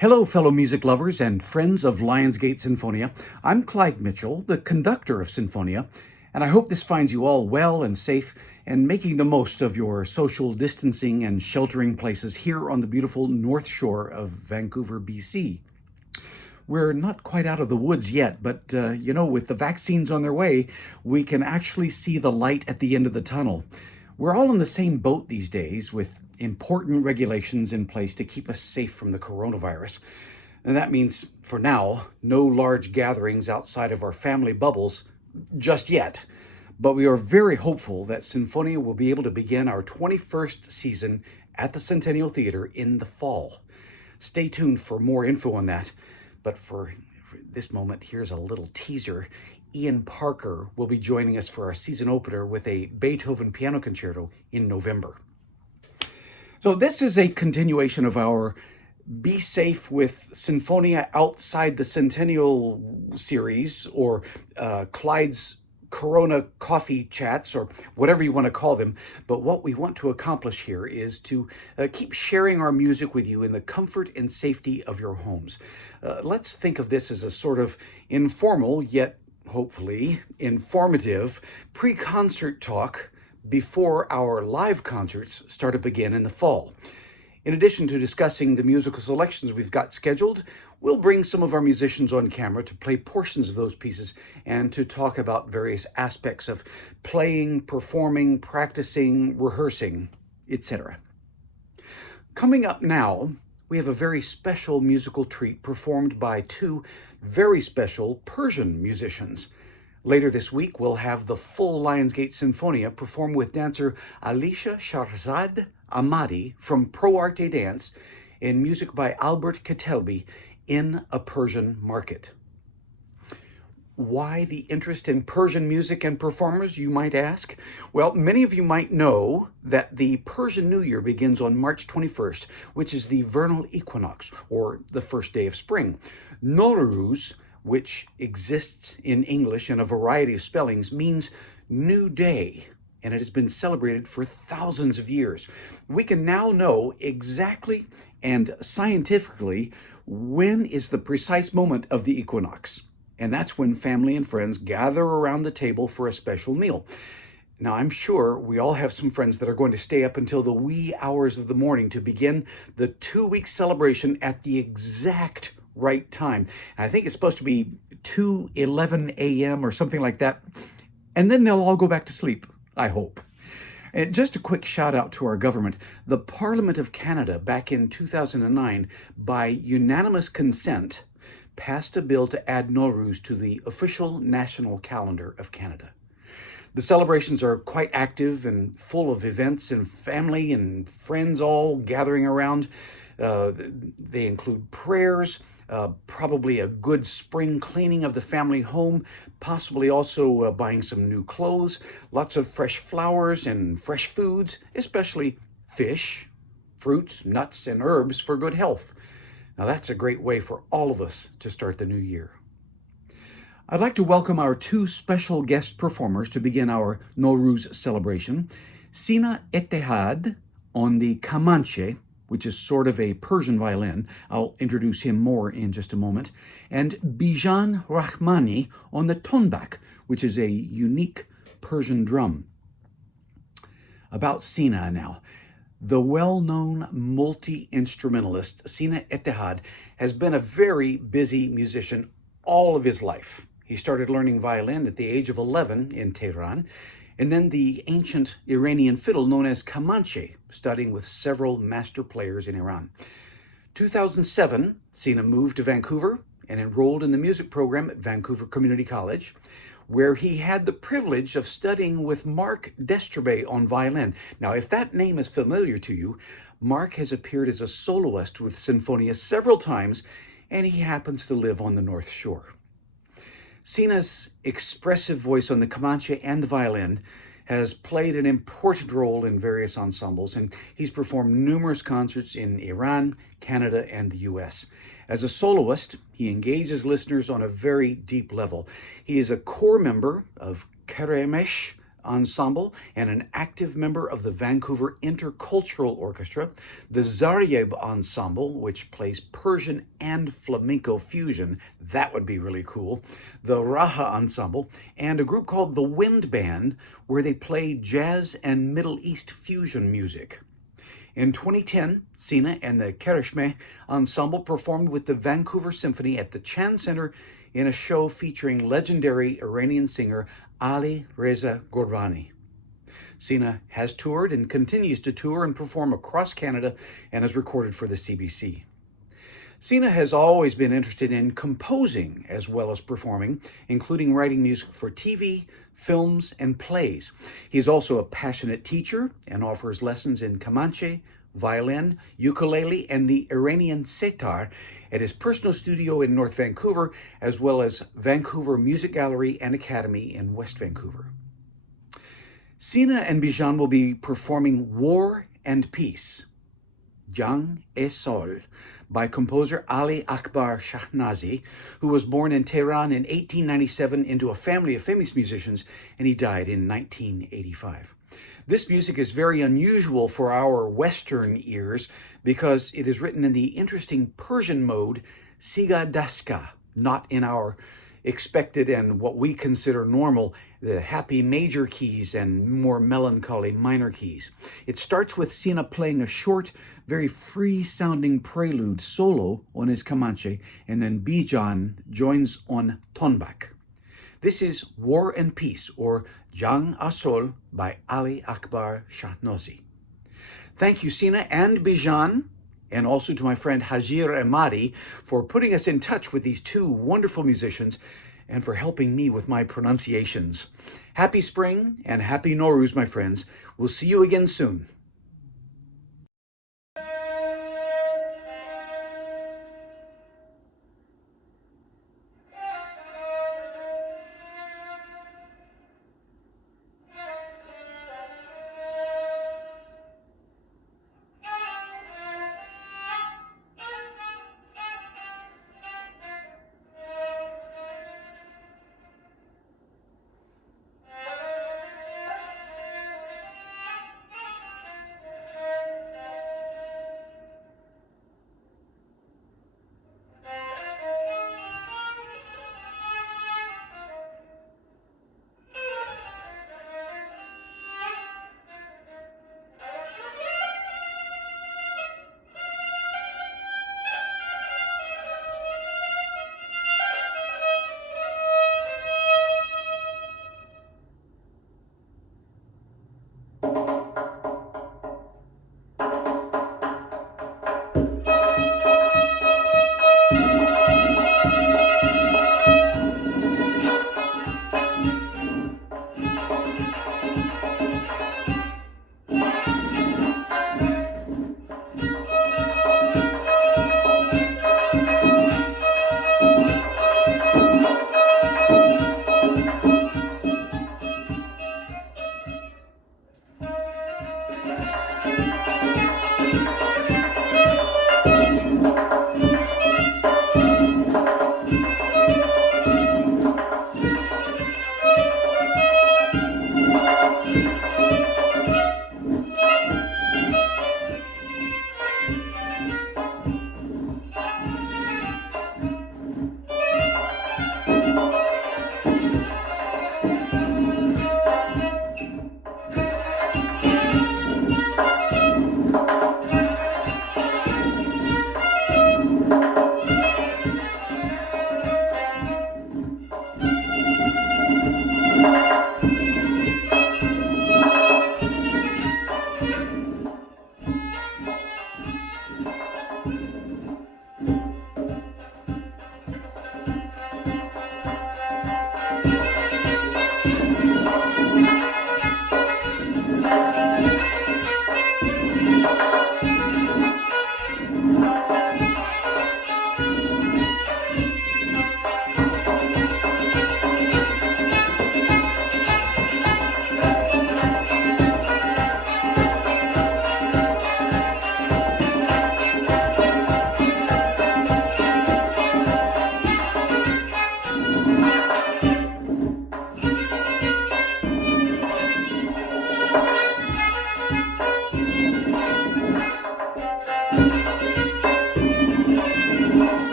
Hello, fellow music lovers and friends of Lionsgate Sinfonia. I'm Clyde Mitchell, the conductor of Sinfonia, and I hope this finds you all well and safe and making the most of your social distancing and sheltering places here on the beautiful North Shore of Vancouver, BC. We're not quite out of the woods yet, but with the vaccines on their way, we can actually see the light at the end of the tunnel. We're all in the same boat these days with important regulations in place to keep us safe from the coronavirus. And that means, for now, no large gatherings outside of our family bubbles just yet. But we are very hopeful that Sinfonia will be able to begin our 21st season at the Centennial Theatre in the fall. Stay tuned for more info on that. But for this moment, here's a little teaser. Ian Parker will be joining us for our season opener with a Beethoven piano concerto in November. So this is a continuation of our Be Safe with Sinfonia Outside the Centennial series, or Clyde's Corona Coffee Chats, or whatever you want to call them. But what we want to accomplish here is to keep sharing our music with you in the comfort and safety of your homes. Let's think of this as a sort of informal, yet hopefully informative, pre-concert talk before our live concerts start up again in the fall. In addition to discussing the musical selections we've got scheduled, we'll bring some of our musicians on camera to play portions of those pieces and to talk about various aspects of playing, performing, practicing, rehearsing, etc. Coming up now, we have a very special musical treat performed by two very special Persian musicians. Later this week, we'll have the full Lionsgate Sinfonia performed with dancer Alicia Shahrzad Ahmadi from Pro Arte Dance in music by Albert Ketelbi in a Persian market. Why the interest in Persian music and performers, you might ask? Well, many of you might know that the Persian New Year begins on March 21st, which is the vernal equinox, or the first day of spring. Nowruz, which exists in English in a variety of spellings, means new day, and it has been celebrated for thousands of years. We can now know exactly and scientifically when is the precise moment of the equinox. And that's when family and friends gather around the table for a special meal. Now, I'm sure we all have some friends that are going to stay up until the wee hours of the morning to begin the 2-week celebration at the exact right time. And I think it's supposed to be 2:11 a.m. or something like that. And then they'll all go back to sleep, I hope. And just a quick shout out to our government. The Parliament of Canada back in 2009, by unanimous consent, passed a bill to add Nowruz to the official national calendar of Canada. The celebrations are quite active and full of events and family and friends all gathering around. They include prayers, probably a good spring cleaning of the family home, possibly also buying some new clothes, lots of fresh flowers and fresh foods, especially fish, fruits, nuts, and herbs for good health. Now that's a great way for all of us to start the new year. I'd like to welcome our two special guest performers to begin our Nowruz celebration. Sina Ettehad on the Kamancheh, which is sort of a Persian violin. I'll introduce him more in just a moment. And Bijan Rahmani on the tonbak, which is a unique Persian drum. About Sina now. The well-known multi-instrumentalist Sina Ettehad has been a very busy musician all of his life. He started learning violin at the age of 11 in Tehran, and then the ancient Iranian fiddle known as Kamancheh, studying with several master players in Iran. 2007, Sina moved to Vancouver and enrolled in the music program at Vancouver Community College, where he had the privilege of studying with Mark Destrebe on violin. Now, if that name is familiar to you, Mark has appeared as a soloist with Sinfonia several times, and he happens to live on the North Shore. Sina's expressive voice on the Kamancheh and the violin has played an important role in various ensembles, and he's performed numerous concerts in Iran, Canada, and the US. As a soloist, he engages listeners on a very deep level. He is a core member of Keremesh, Ensemble and an active member of the Vancouver Intercultural Orchestra, the Zaryeb Ensemble, which plays Persian and flamenco fusion. That would be really cool. The Raha Ensemble, and a group called the Wind Band, where they play jazz and Middle East fusion music. In 2010, Sina and the Kereshmeh Ensemble performed with the Vancouver Symphony at the Chan Center in a show featuring legendary Iranian singer Ali Reza Ghorani. Sina has toured and continues to tour and perform across Canada and has recorded for the CBC. Sina has always been interested in composing as well as performing, including writing music for TV, films, and plays. He is also a passionate teacher and offers lessons in Kamancheh, violin, ukulele, and the Iranian setar at his personal studio in North Vancouver, as well as Vancouver Music Gallery and Academy in West Vancouver. Sina and Bijan will be performing War and Peace, Jang et Sohl, by composer Ali Akbar Shahnazi, who was born in Tehran in 1897 into a family of famous musicians, and he died in 1985. This music is very unusual for our Western ears because it is written in the interesting Persian mode, Siga Daska, not in our expected and what we consider normal, the happy major keys and more melancholy minor keys. It starts with Sina playing a short, very free-sounding prelude solo on his Kamancheh, and then Bijan joins on tonbak. This is War and Peace, or Jang Asol, by Ali Akbar Shahnazi. Thank you, Sina and Bijan, and also to my friend Hajir Emadi for putting us in touch with these two wonderful musicians and for helping me with my pronunciations. Happy spring and happy Nowruz, my friends. We'll see you again soon.